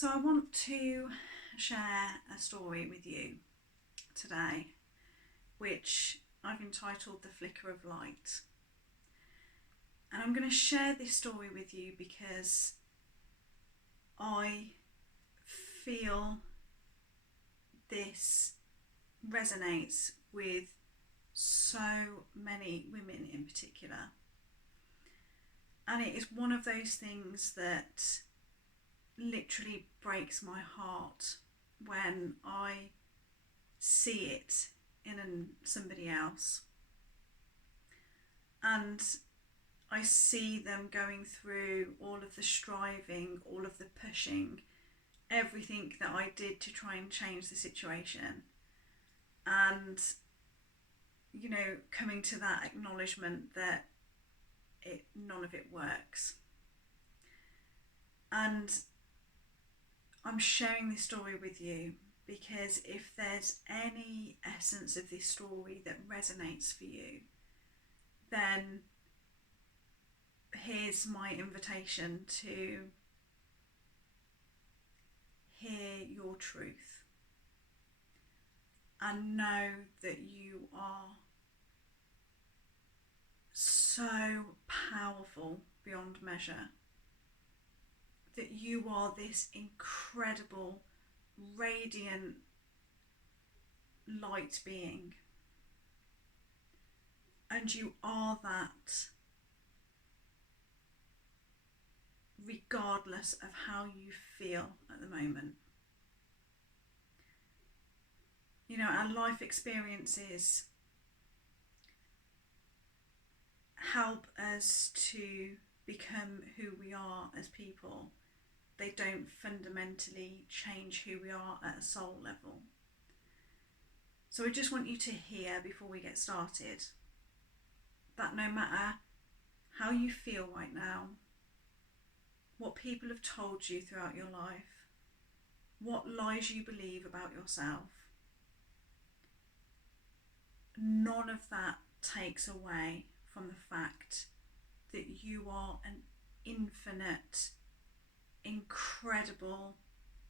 So I want to share a story with you today, which I've entitled The Flicker of Light. And I'm going to share this story with you because I feel this resonates with so many women in particular. And it is one of those things that literally breaks my heart when I see it in somebody else. And I see them going through all of the striving, all of the pushing, everything that I did to try and change the situation. And, coming to that acknowledgement that none of it works. And I'm sharing this story with you because if there's any essence of this story that resonates for you, then here's my invitation to hear your truth and know that you are so powerful beyond measure, that you are this incredible, radiant light being, and you are that regardless of how you feel at the moment. Our life experiences help us to become who we are as people. They don't fundamentally change who we are at a soul level. So I just want you to hear before we get started that no matter how you feel right now, what people have told you throughout your life, what lies you believe about yourself, none of that takes away from the fact that you are an infinite, incredible,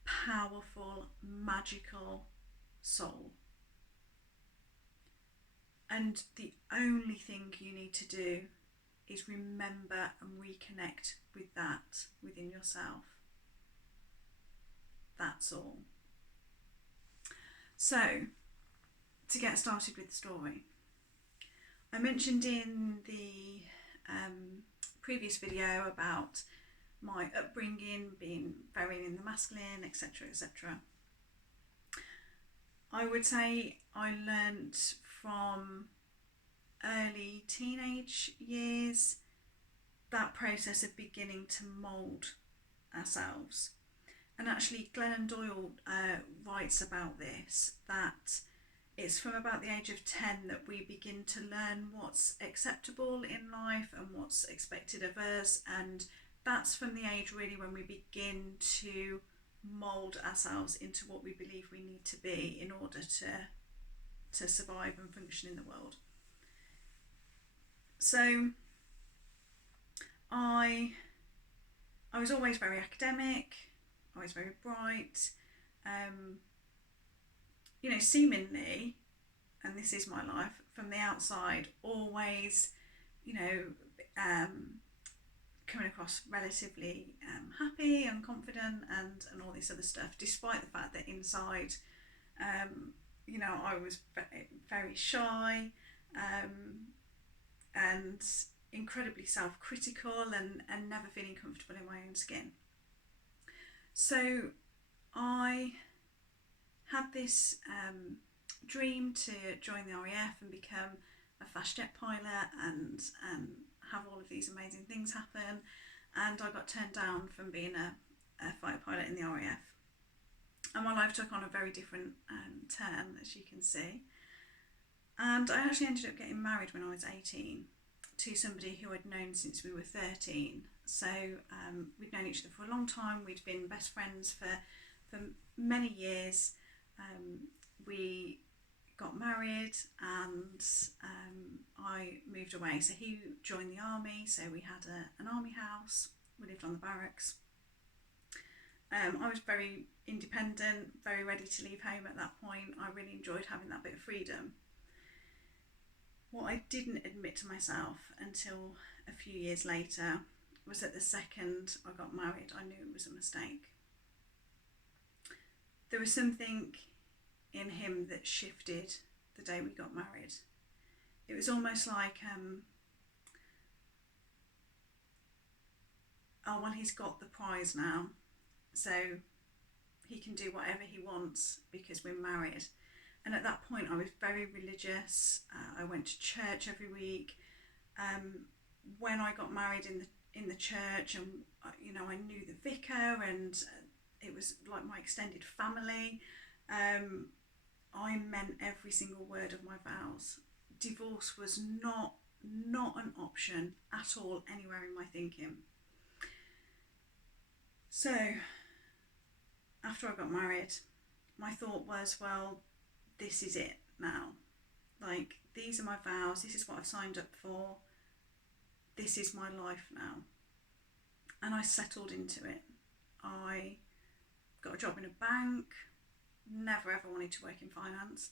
powerful, magical soul. And the only thing you need to do is remember and reconnect with that within yourself. That's all. So, to get started with the story, I mentioned in the previous video about my upbringing being very in the masculine, etc., etc. I would say I learnt from early teenage years that process of beginning to mould ourselves. And actually Glennon Doyle writes about this, that it's from about the age of 10 that we begin to learn what's acceptable in life and what's expected of us, and that's from the age really when we begin to mould ourselves into what we believe we need to be in order to survive and function in the world. So I was always very academic, always very bright, seemingly, and this is my life, from the outside, always, coming across relatively happy and confident and all this other stuff, despite the fact that inside, I was very shy and incredibly self-critical and never feeling comfortable in my own skin. So I had this dream to join the RAF and become a fast jet pilot and have all of these amazing things happen, and I got turned down from being a fighter pilot in the RAF, and my life took on a very different turn, as you can see. And I actually ended up getting married when I was 18 to somebody who I'd known since we were 13. So we'd known each other for a long time. We'd been best friends for many years. We got married and I moved away. So he joined the army, so we had an army house. We lived on the barracks. I was very independent, very ready to leave home at that point. I really enjoyed having that bit of freedom. What I didn't admit to myself until a few years later was that the second I got married, I knew it was a mistake. There was something in him that shifted the day we got married. It was almost like, oh, well, he's got the prize now, so he can do whatever he wants because we're married. And at that point, I was very religious. I went to church every week. When I got married in the church, and I knew the vicar, and it was like my extended family. I meant every single word of my vows. Divorce was not an option at all anywhere in my thinking. So, after I got married, my thought was, well, this is it now. Like, these are my vows, this is what I've signed up for, this is my life now. And I settled into it. I got a job in a bank, never ever wanted to work in finance.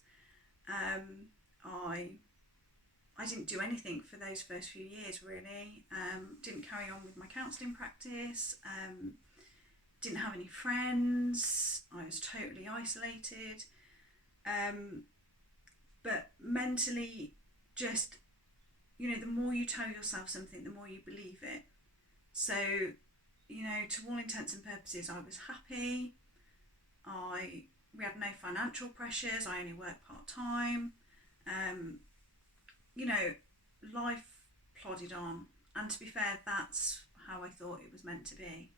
I didn't do anything for those first few years, really. Didn't carry on with my counselling practice. Didn't have any friends. I was totally isolated. But mentally, just, the more you tell yourself something, the more you believe it. So, to all intents and purposes, I was happy. We had no financial pressures. I only worked part-time. Life plodded on. And to be fair, that's how I thought it was meant to be.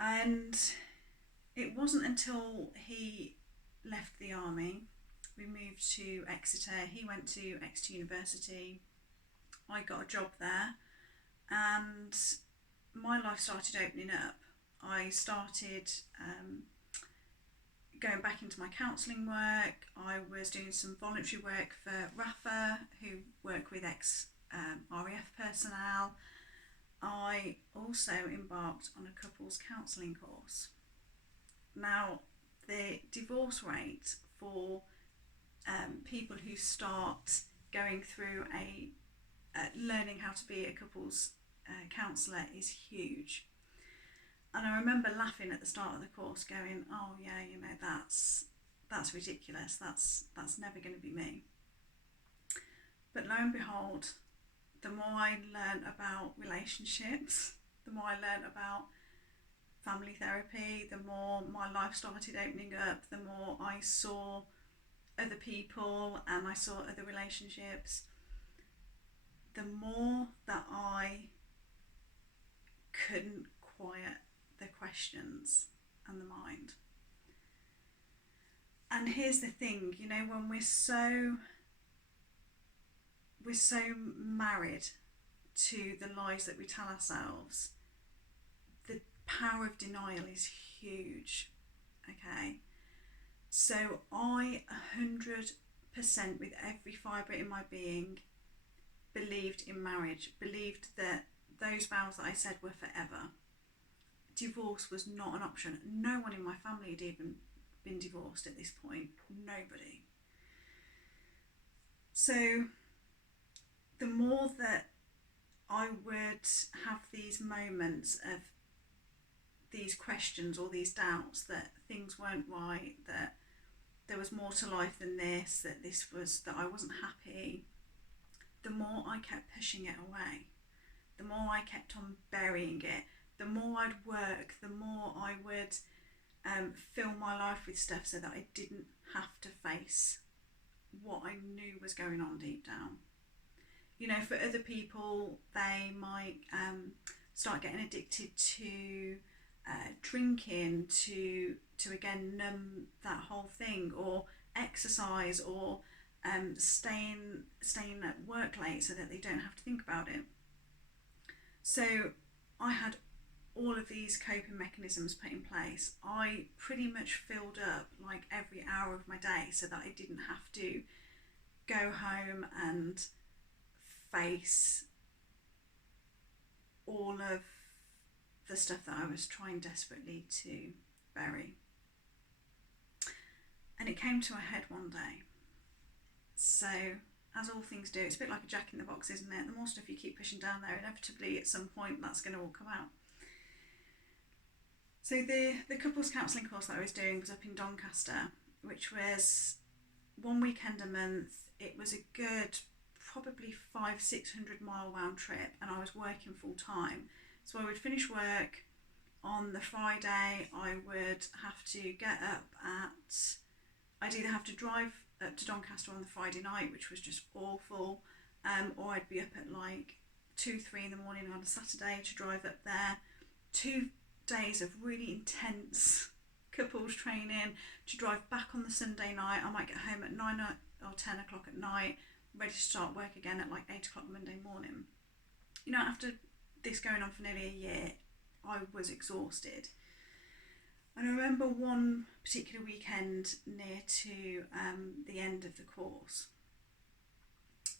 And it wasn't until he left the army, we moved to Exeter. He went to Exeter University. I got a job there, and my life started opening up. I started going back into my counselling work. I was doing some voluntary work for RAFA, who work with ex-RAF personnel. I also embarked on a couples counselling course. Now, the divorce rate for people who start going through learning how to be a couples counsellor is huge. And I remember laughing at the start of the course, going, "Oh yeah, that's ridiculous. That's never going to be me." But lo and behold, the more I learned about relationships, the more I learned about family therapy, the more my life started opening up, the more I saw other people and I saw other relationships, the more that I couldn't quiet the questions and the mind. And here's the thing, when we're so married to the lies that we tell ourselves, the power of denial is huge. Okay, so I 100% with every fibre in my being believed in marriage, believed that those vows that I said were forever. Divorce was not an option. No one in my family had even been divorced at this point. Nobody. So the more that I would have these moments of these questions or these doubts that things weren't right, that there was more to life than this, that I wasn't happy, the more I kept pushing it away, the more I kept on burying it, the more I'd work, the more I would fill my life with stuff so that I didn't have to face what I knew was going on deep down. For other people, they might start getting addicted to drinking to again numb that whole thing, or exercise, or staying at work late so that they don't have to think about it. So I had all of these coping mechanisms put in place. I pretty much filled up like every hour of my day so that I didn't have to go home and face all of the stuff that I was trying desperately to bury. And it came to a head one day. So, as all things do, it's a bit like a jack in the box, isn't it? The more stuff you keep pushing down there, inevitably at some point that's going to all come out. So the couples counselling course that I was doing was up in Doncaster, which was 1 weekend a month. It was a good probably 500-600 mile round trip, and I was working full time. So I would finish work on the Friday. I would have to get up at, I'd either have to drive up to Doncaster on the Friday night, which was just awful, or I'd be up at like 2-3 in the morning on a Saturday to drive up there. 2 days of really intense couples training to drive back on the Sunday night. I might get home at 9 or 10 o'clock at night, ready to start work again at like 8 o'clock Monday morning. You know, after this going on for nearly a year, I was exhausted. And I remember one particular weekend near to the end of the course.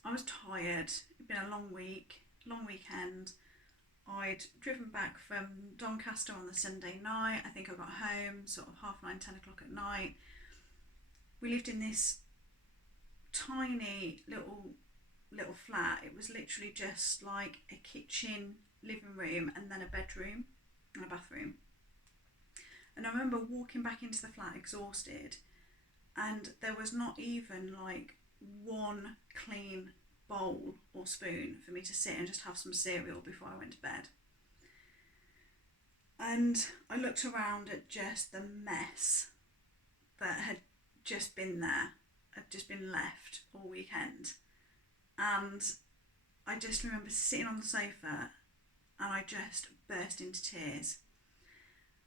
I was tired. It'd been a long weekend. I'd driven back from Doncaster on the Sunday night. I think I got home sort of 9:30, 10 o'clock at night. We lived in this tiny little flat. It was literally just like a kitchen, living room, and then a bedroom and a bathroom. And I remember walking back into the flat exhausted, and there was not even like one clean bowl or spoon for me to sit and just have some cereal before I went to bed. And I looked around at just the mess that had just been there, had just been left all weekend. And I just remember sitting on the sofa and I just burst into tears.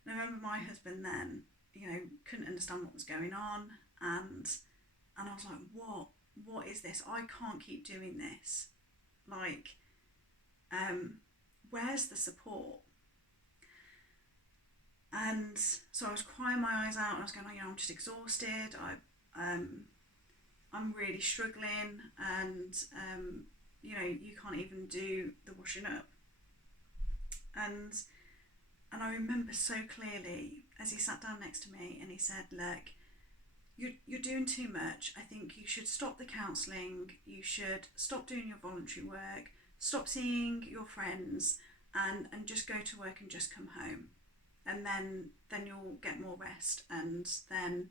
And I remember my husband then, couldn't understand what was going on, and I was like, what is this? I can't keep doing this. Like, where's the support? And so I was crying my eyes out, and I was going, I'm just exhausted. I'm really struggling, and you can't even do the washing up. And I remember so clearly as he sat down next to me and he said, look, you're doing too much. I think you should stop the counselling. You should stop doing your voluntary work, stop seeing your friends, and just go to work and just come home. And then you'll get more rest, and then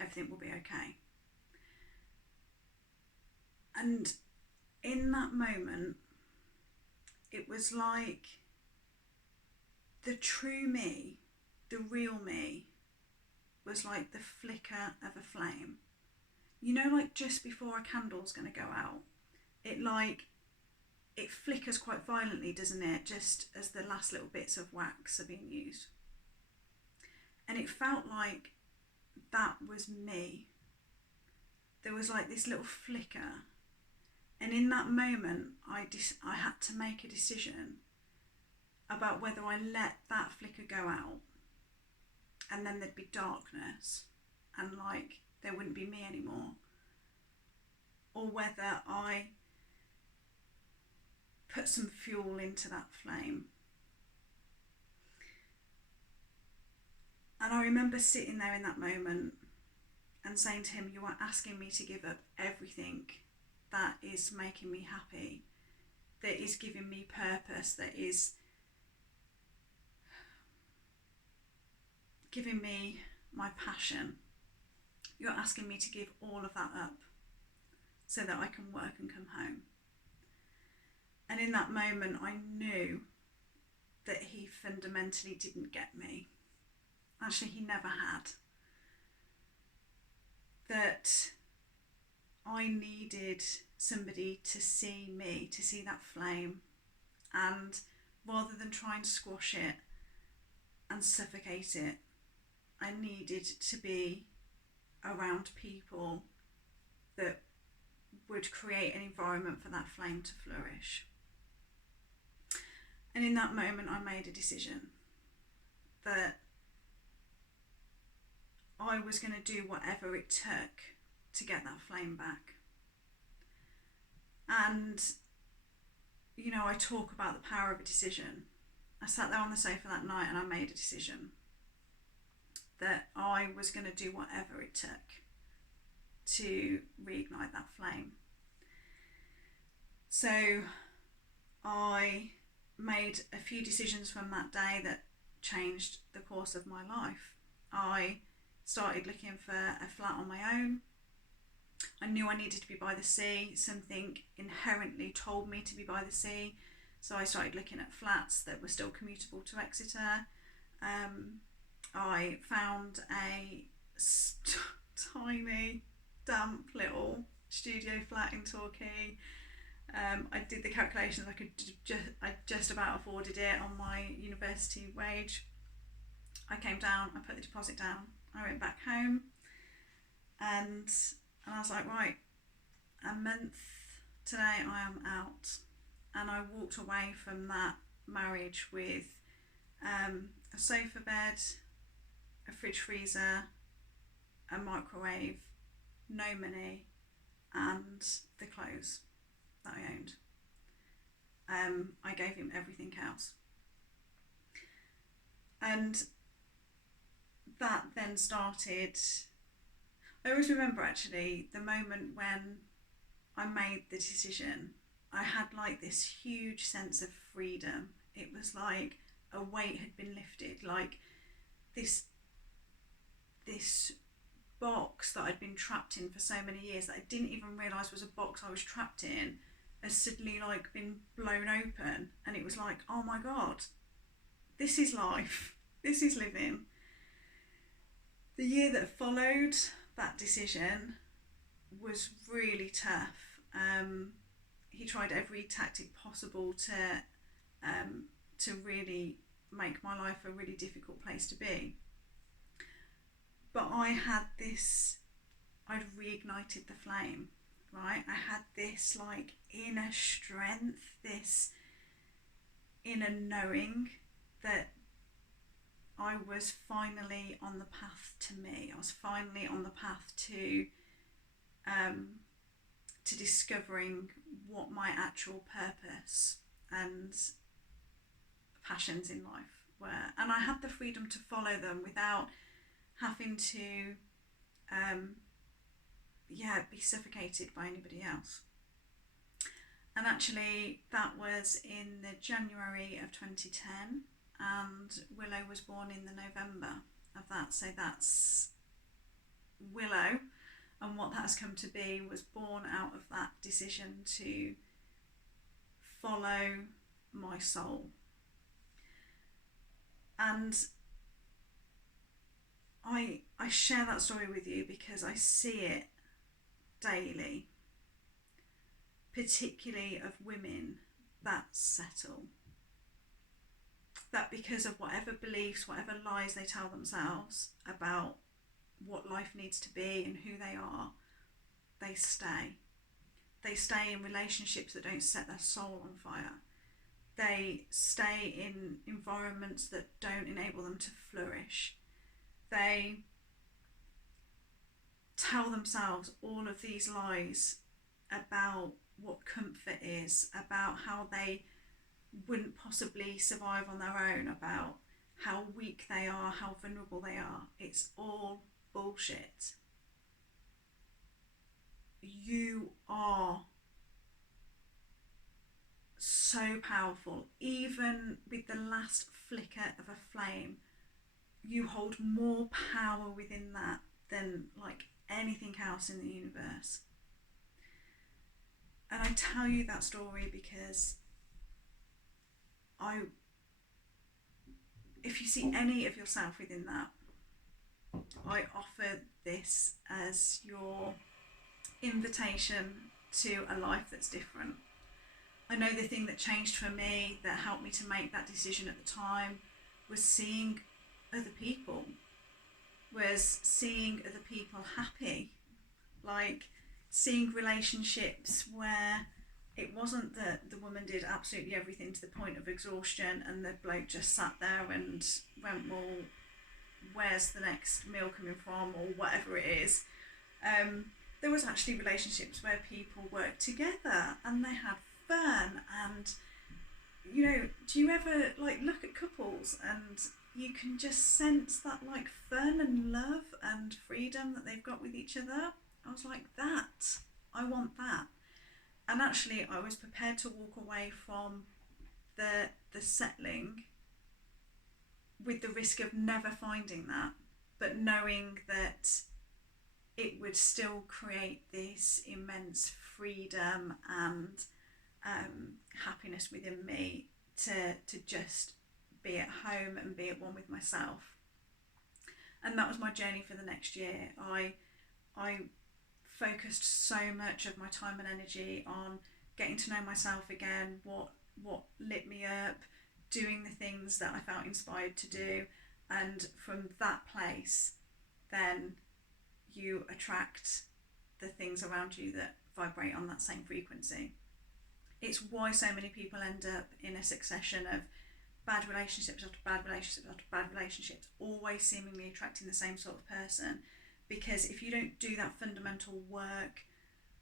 everything will be okay. And in that moment, it was like the true me, the real me, was like the flicker of a flame. Like just before a candle's going to go out, it flickers quite violently, doesn't it? Just as the last little bits of wax are being used. And it felt like that was me. There was like this little flicker. And in that moment, I had to make a decision about whether I let that flicker go out, and then there'd be darkness, and like there wouldn't be me anymore, or whether I put some fuel into that flame. And I remember sitting there in that moment and saying to him, you are asking me to give up everything that is making me happy, that is giving me purpose, that is giving me my passion. You're asking me to give all of that up so that I can work and come home. And in that moment, I knew that he fundamentally didn't get me. Actually, he never had. That I needed somebody to see me, to see that flame, and rather than try and squash it and suffocate it, I needed to be around people that would create an environment for that flame to flourish. And in that moment, I made a decision that I was going to do whatever it took to get that flame back. And, I talk about the power of a decision. I sat there on the sofa that night and I made a decision that I was going to do whatever it took to reignite that flame. So I made a few decisions from that day that changed the course of my life. I started looking for a flat on my own. I knew I needed to be by the sea. Something inherently told me to be by the sea. So I started looking at flats that were still commutable to Exeter. I found a tiny, damp little studio flat in Torquay. I did the calculations. I just about afforded it on my university wage. I came down, I put the deposit down, I went back home, and I was like, right, a month today I am out. And I walked away from that marriage with a sofa bed, a fridge freezer, a microwave, no money, and the clothes that I owned. I gave him everything else. And that then started, I always remember actually the moment when I made the decision. I had like this huge sense of freedom. It was like a weight had been lifted, like this box that I'd been trapped in for so many years that I didn't even realise was a box I was trapped in, has suddenly like been blown open, and it was like, oh my God, this is life, this is living. The year that followed that decision was really tough. He tried every tactic possible to really make my life a really difficult place to be. But I had this, I'd reignited the flame, right? I had this like inner strength, this inner knowing that I was finally on the path to me. I was finally on the path to discovering what my actual purpose and passions in life were. And I had the freedom to follow them without having to be suffocated by anybody else. And actually that was in the January of 2010, and Willow was born in the November of that. So that's Willow, and what that has come to be was born out of that decision to follow my soul. And I share that story with you because I see it daily, particularly of women that settle. That because of whatever beliefs, whatever lies they tell themselves about what life needs to be and who they are, they stay. They stay in relationships that don't set their soul on fire. They stay in environments that don't enable them to flourish. They tell themselves all of these lies about what comfort is, about how they wouldn't possibly survive on their own, about how weak they are, how vulnerable they are. It's all bullshit. You are so powerful. Even with the last flicker of a flame, you hold more power within that than like anything else in the universe. And I tell you that story because if you see any of yourself within that, I offer this as your invitation to a life that's different. I know the thing that changed for me, that helped me to make that decision at the time, was seeing other people, was seeing other people happy, like seeing relationships where it wasn't that the woman did absolutely everything to the point of exhaustion and the bloke just sat there and went, well, where's the next meal coming from, or whatever it is. There was actually relationships where people worked together and they had fun, and you know, do you ever like look at couples and you can just sense that like fun and love and freedom that they've got with each other? I was like, that, I want that. And actually I was prepared to walk away from the settling with the risk of never finding that, but knowing that it would still create this immense freedom and happiness within me to just be at home and be at one with myself. And that was my journey for the next year. I focused so much of my time and energy on getting to know myself again, what lit me up, doing the things that I felt inspired to do, and from that place then you attract the things around you that vibrate on that same frequency. It's why so many people end up in a succession of bad relationships after bad relationships after bad relationships, always seemingly attracting the same sort of person. Because if you don't do that fundamental work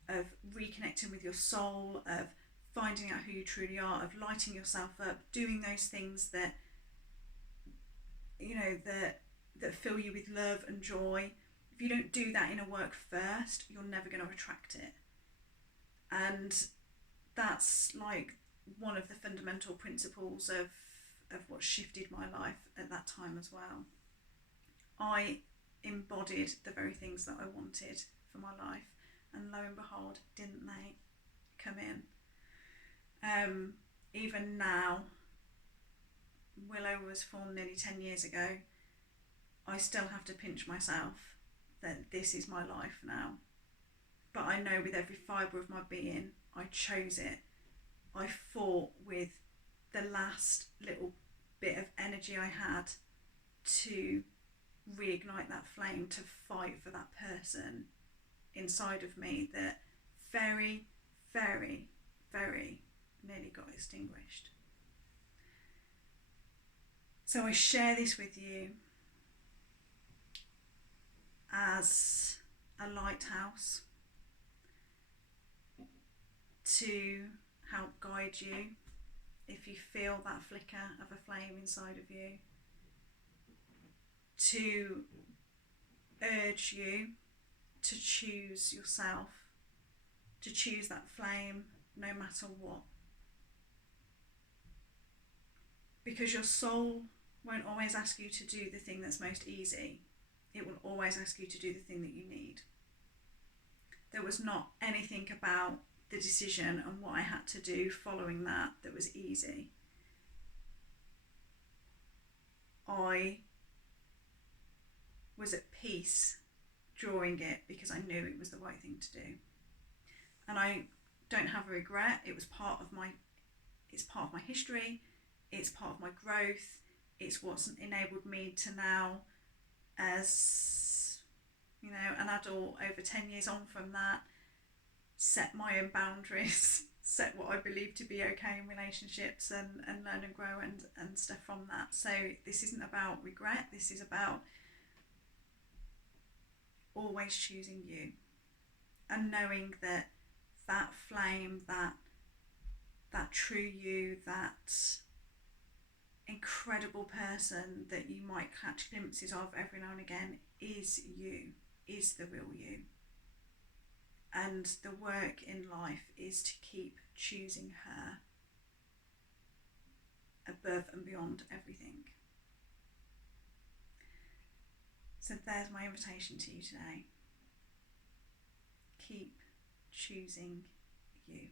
of reconnecting with your soul, of finding out who you truly are, of lighting yourself up, doing those things that, you know, that fill you with love and joy, if you don't do that inner work first, you're never going to attract it. And that's like one of the fundamental principles of what shifted my life at that time as well. I embodied the very things that I wanted for my life, and lo and behold, didn't they come in? Even now, Willow was formed nearly 10 years ago, I still have to pinch myself that this is my life now. But I know with every fibre of my being, I chose it. I fought with the last little bit of energy I had to reignite that flame, to fight for that person inside of me that very, very, very nearly got extinguished. So I share this with you as a lighthouse to help guide you if you feel that flicker of a flame inside of you, to urge you to choose yourself, to choose that flame no matter what. Because your soul won't always ask you to do the thing that's most easy. It will always ask you to do the thing that you need. There was not anything about the decision and what I had to do following that was easy. I was at peace drawing it because I knew it was the right thing to do. And I don't have a regret. It's part of my history. It's part of my growth. It's what's enabled me to now, as you know, an adult over 10 years on from that, set my own boundaries, set what I believe to be okay in relationships, and learn and grow and stuff from that. So this isn't about regret. This is about always choosing you and knowing that that flame, that true you, that incredible person that you might catch glimpses of every now and again is you, is the real you. And the work in life is to keep choosing her above and beyond everything. So there's my invitation to you today. Keep choosing you.